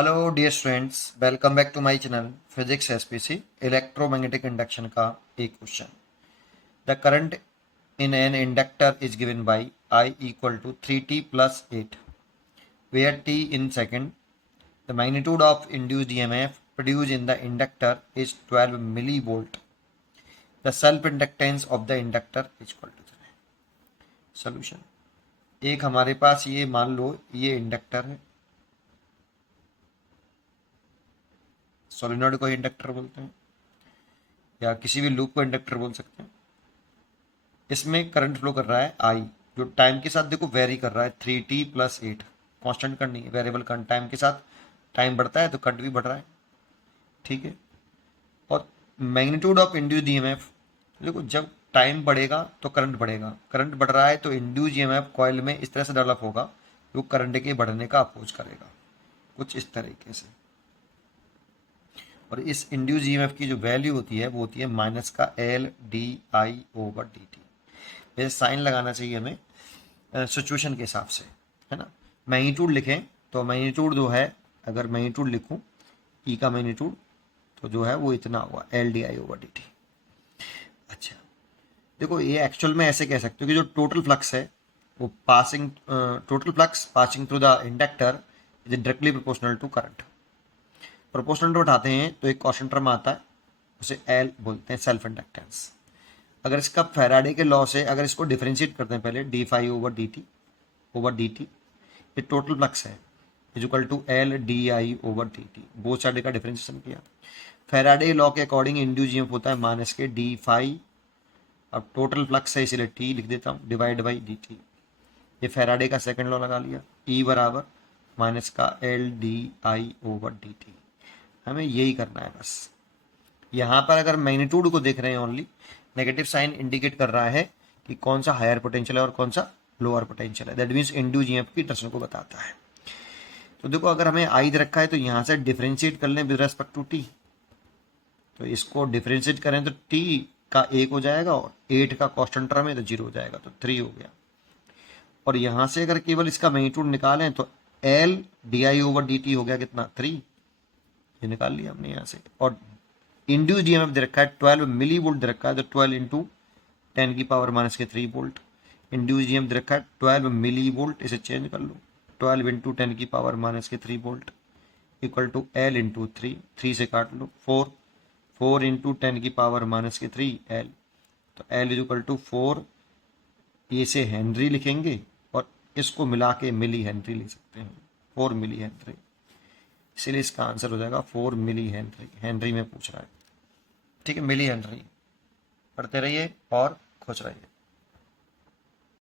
Hello dear students, welcome back to my channel physics SPC electromagnetic induction का एक question. The current in an inductor is given by I equal to 3t plus 8 where t in second. The magnitude of induced EMF produced in the inductor is 12 millivolt. The self inductance of the inductor is equal to. Solution. एक हमारे पास ये मान लो ये inductor है, solenoid को inductor बोलते हैं या किसी भी लूप को इंडक्टर बोल सकते हैं। इसमें करंट फ्लो कर रहा है आई, जो टाइम के साथ देखो वेरी कर रहा है। 3t प्लस 8 कॉन्स्टेंट करंट नहीं है, वेरिएबल करंट। टाइम के साथ टाइम बढ़ता है तो करंट भी बढ़ रहा है, ठीक है। और मैग्नीट्यूड ऑफ इंड्यूस्ड ईएमएफ, देखो जब टाइम बढ़ेगा तो करंट बढ़ेगा। करंट बढ़ रहा है तो इंड्यूस्ड ईएमएफ कॉइल में इस तरह से डेवलप होगा, वो करंट के बढ़ने का अपोज करेगा, कुछ इस तरीके से। और इस इंड्यूस ईएमएफ की जो वैल्यू होती है वो होती है माइनस का LdI/dt। जैसे साइन लगाना चाहिए हमें सिचुएशन के हिसाब से, है ना। मैग्नीट्यूड लिखें तो मैग्नीट्यूड जो है, अगर मैग्नीट्यूड लिखूं ई का मैग्नीट्यूड तो जो है वो इतना हुआ LdI/dt। अच्छा, देखो ये एक्चुअल में ऐसे कह सकते हो कि जो टोटल फ्लक्स है वो total flux passing through the inductor is directly proportional to current. Proportional to उठाते हैं तो एक कॉन्स्टेंट टर्म आता है, उसे एल बोलते हैं, सेल्फ इंडक्टेंस। अगर इसका फैराडे के लॉ से अगर इसको डिफरेंशिएट करते हैं पहले, d∅/dt ये टोटल फ्लक्स है, is equal to LdI/dt। Both side का डिफरेंशिएशन किया। फैराडे लॉ के अकॉर्डिंग इंड्यूस ईएमएफ होता है माइनस के d∅, अब टोटल फ्लक्स है इसलिए t लिख देता हूँ, डिवाइड बाई dt। ये फैराडे का सेकंड लॉ लगा लिया, E बराबर माइनस का LdI/dt। हमें यही करना है बस। यहाँ पर अगर मैग्नीट्यूड को देख रहे हैं ओनली, नेगेटिव साइन इंडिकेट कर रहा है कि कौन सा हायर पोटेंशियल है और कौन सा लोअर पोटेंशियल है। दैट मीन्स इंड्यूस ईएमएफ की डायरेक्शन को बताता है। तो देखो अगर हमें आई रखा है तो यहाँ से डिफरेंशिएट कर लें विद रेस्पेक्ट टू टी, तो इसको डिफरेंशिएट करें तो टी का 1 हो जाएगा और 8 का कॉन्स्टेंट टर्म है तो 0 हो जाएगा, तो 3 हो गया। और यहाँ से अगर केवल इसका मैग्नीट्यूड निकालें तो LdI/dt हो गया कितना, 3। ये निकाल लिया हमने यहाँ से। और इंड्यूस्ड ईएमएफ दे रखा है 12 मिली वोल्ट दे रखा है, तो 12 इंटू 10⁻³ वोल्ट। इंड्यूस्ड ईएमएफ दे रखा है 12 मिली वोल्ट, इसे चेंज कर लो, 12 into 10⁻³ volt equal to L into 3, 3 से काट लो 4, 4 इंटू 10⁻³ L, तो L इज इक्वल टू 4, ये से हेनरी लिखेंगे और इसको मिला के मिली हेनरी लिख सकते हैं, 4 मिली हेनरी। इसलिए इसका आंसर हो जाएगा 4 मिली हेनरी। हेनरी में पूछ रहा है, ठीक है, मिली हेनरी। पढ़ते रहिए और खुश रहिए।